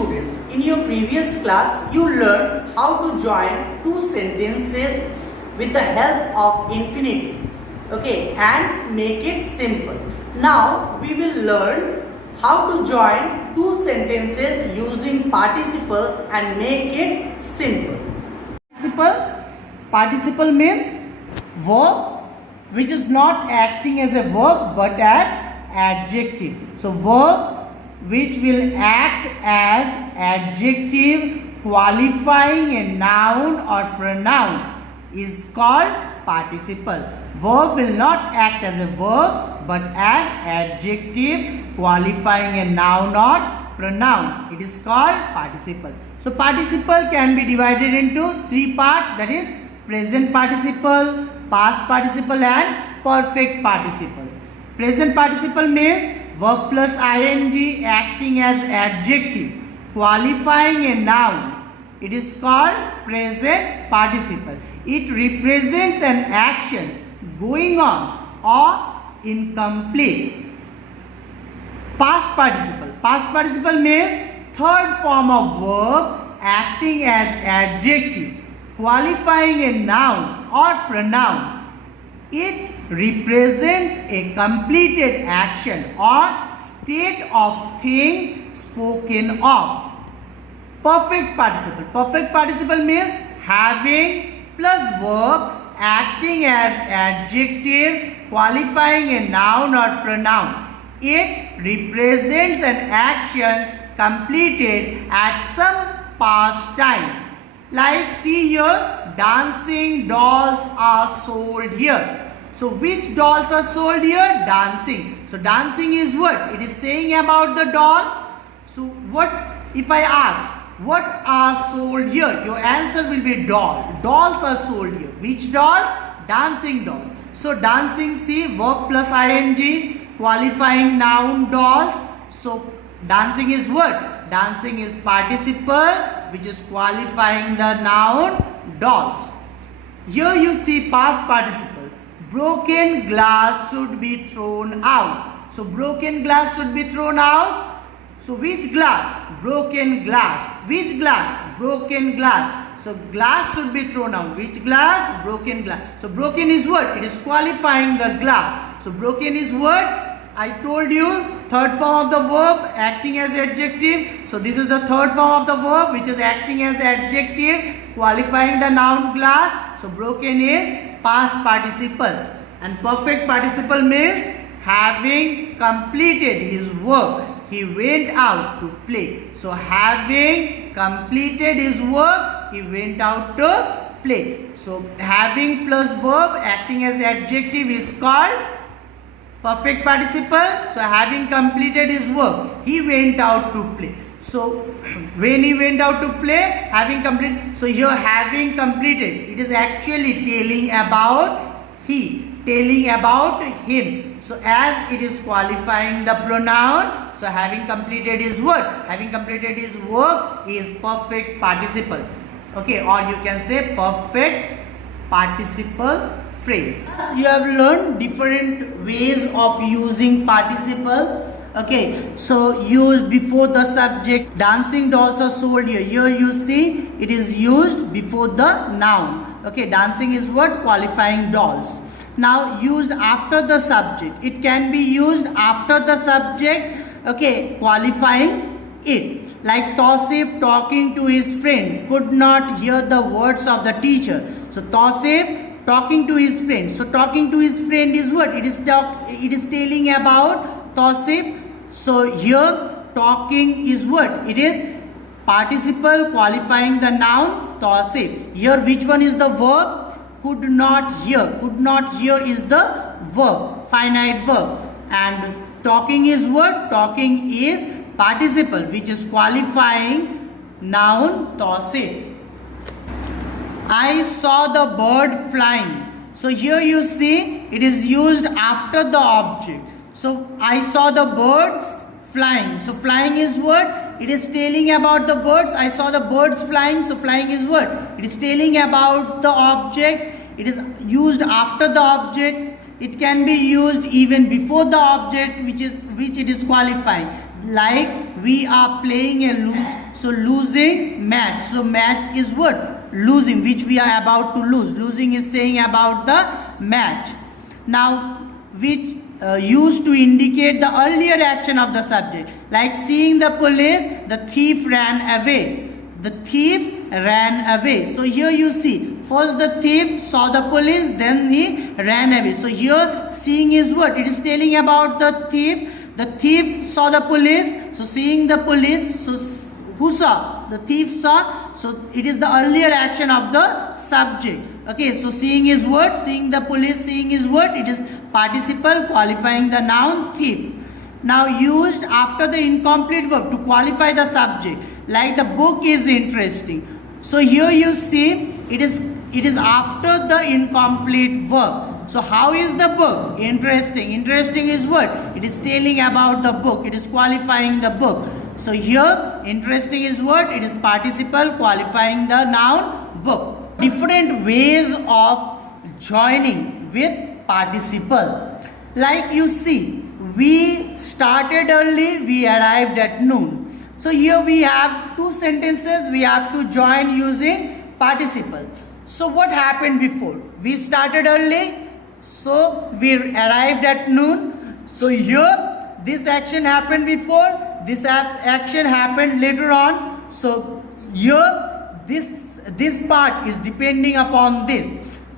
students, in your previous class you learned how to join two sentences with the help of infinitive, okay, and make it simple. Now we will learn how to join two sentences using participle and make it simple. Participle means verb which is not acting as a verb but as adjective. So verb which will act as adjective qualifying a noun or pronoun is called participle. Verb will not act as a verb but as adjective qualifying a noun or pronoun. It is called participle. So participle can be divided into three parts, that is present participle, past participle and perfect participle. Present participle means verb plus ing acting as adjective qualifying a noun. It is called present participle. It represents an action going on or incomplete. Past participle means third form of verb acting as adjective qualifying a noun or pronoun. It represents a completed action or state of thing spoken of. Perfect participle means having plus verb acting as adjective qualifying a noun or pronoun. It represents an action completed at some past time. Like see here, dancing dolls are sold here. So which dolls are sold here? Dancing. So dancing is what? It is saying about the dolls. So what if I ask, what are sold here? Your answer will be doll. Dolls are sold here. Which dolls? Dancing dolls. So dancing, see, verb plus ing qualifying noun dolls. So dancing is what? Dancing is participle which is qualifying the noun dolls. Here you see past participle. Broken glass should be thrown out. So broken glass should be thrown out. So which glass? Broken glass. Which glass? Broken glass. So glass should be thrown out. Which glass? Broken glass. So broken is what? It is qualifying the glass. So broken is what? I told you, third form of the verb acting as adjective. So this is the third form of the verb which is acting as adjective qualifying the noun glass. So broken is past participle. And perfect participle means having completed his work, he went out to play. So having completed his work, he went out to play. So having plus verb acting as adjective is called perfect participle. So having completed his work, he went out to play. So when he went out to play, having completed. So here having completed, it is actually telling about he, telling about him. So as it is qualifying the pronoun, so having completed his what? Having completed his work is perfect participle. Okay, or you can say perfect participle phrase. You have learned different ways of using participle. Okay, so used before the subject. Dancing dolls are sold here. Here you see it is used before the noun. Okay, dancing is what? Qualifying dolls. Now used after the subject. It can be used after the subject. Okay, qualifying it. Like Tausif talking to his friend could not hear the words of the teacher. So Tausif talking to his friend. So talking to his friend is what? It is telling about Tausif. So here talking is what? It is participle qualifying the noun Tausif. Here which one is the verb? Could not hear. Could not hear is the verb, finite verb. And talking is what? Talking is participle which is qualifying noun Tausif. I saw the bird flying. So here you see it is used after the object. So I saw the birds flying. So flying is what? It is telling about the birds. I saw the birds flying. So flying is what? It is telling about the object. It is used after the object. It can be used even before the object which it is qualifying. Like we are playing a lose. So losing match. So match is what? Losing, which we are about to lose. Losing is saying about the match. Now, which used to indicate the earlier action of the subject. Like seeing the police, the thief ran away. The thief ran away. So here you see, first the thief saw the police, then he ran away. So here seeing is what? It is telling about the thief. The thief saw the police. So seeing the police, so who saw? The thief saw. So it is the earlier action of the subject. Okay, so seeing is what? Seeing the police, seeing is what? It is participle qualifying the noun thief. Now used after the incomplete verb to qualify the subject. Like the book is interesting. So here you see it is after the incomplete verb. So how is the book? Interesting. Interesting is what? It is telling about the book. It is qualifying the book. So here interesting is what? It is participle qualifying the noun book. Different ways of joining with participle. Like you see, we started early, we arrived at noon. So here we have two sentences we have to join using participle. So what happened before? We started early, so we arrived at noon. So here this action happened before, this action happened later on. So here this part is depending upon this.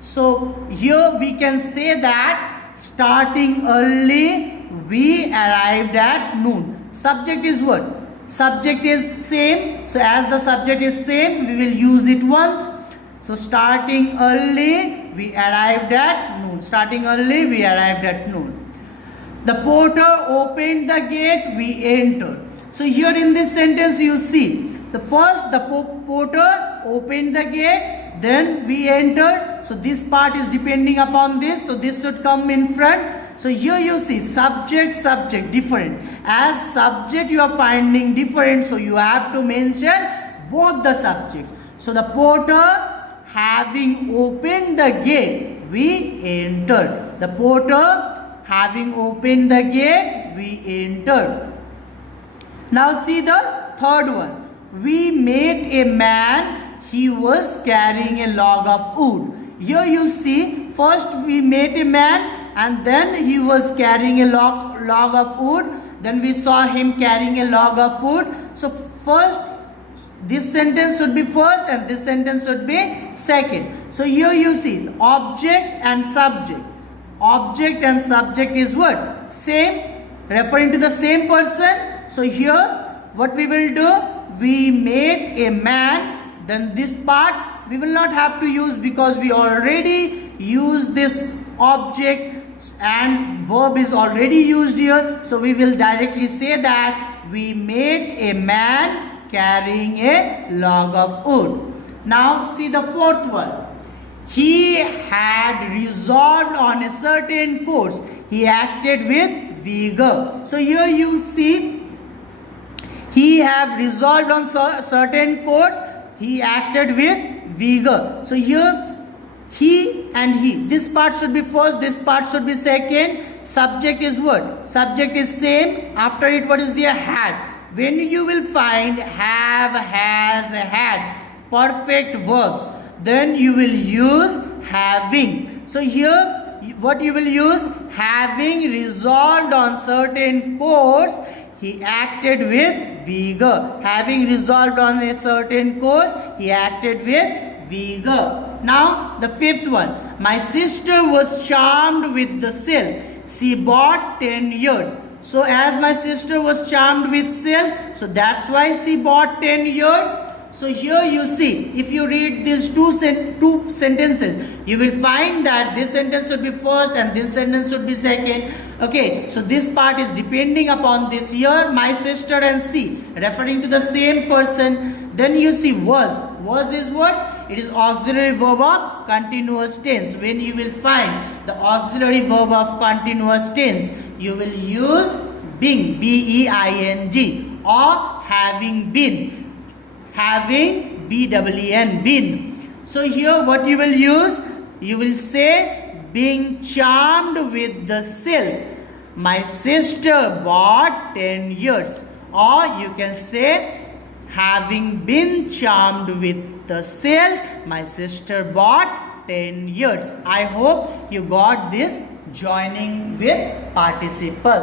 So here we can say that starting early we arrived at noon. Subject is what? Subject is same. So as the subject is same, we will use it once. So starting early we arrived at noon. Starting early we arrived at noon. The porter opened the gate, we entered. So here in this sentence you see, the first the porter opened the gate, then we entered. So this part is depending upon this. So this should come in front. So here you see subject, subject different. As subject you are finding different, so you have to mention both the subjects. So the porter having opened the gate, we entered. The porter having opened the gate, we entered. Now see the third one. We met a man, he was carrying a log of wood. Here you see, first we met a man and then he was carrying a log of wood. Then we saw him carrying a log of wood. So first, this sentence should be first and this sentence should be second. So here you see object and subject. Object and subject is what? Same, referring to the same person. So here what we will do? We met a man. Then this part we will not have to use because we already used this object and verb is already used here. So we will directly say that we met a man carrying a log of wood. Now see the fourth one. He had resolved on a certain course. He acted with vigor. So here you see, he have resolved on certain course. He acted with vigor. So here he and he. This part should be first, this part should be second. Subject is what? Subject is same. After it what is there? Had. When you will find have, has, had, perfect verbs, then you will use having. So here what you will use? Having resolved on certain course, he acted with vigor. Having resolved on a certain course, he acted with vigor. Now the fifth one. My sister was charmed with the silk. She bought 10 yards. So as my sister was charmed with silk, so that's why she bought 10 yards. So here you see, if you read these two sentences, you will find that this sentence should be first and this sentence should be second. Okay, so this part is depending upon this. Here my sister and she, referring to the same person. Then you see was. Was is what? It is auxiliary verb of continuous tense. When you will find the auxiliary verb of continuous tense, you will use being, B-E-I-N-G, or having been. Having, B-E-E-N, been. So here what you will use? You will say being charmed with the silk. My sister bought 10 yards. Or you can say Having been charmed with the silk, my sister bought 10 yards. I hope you got this joining with participle.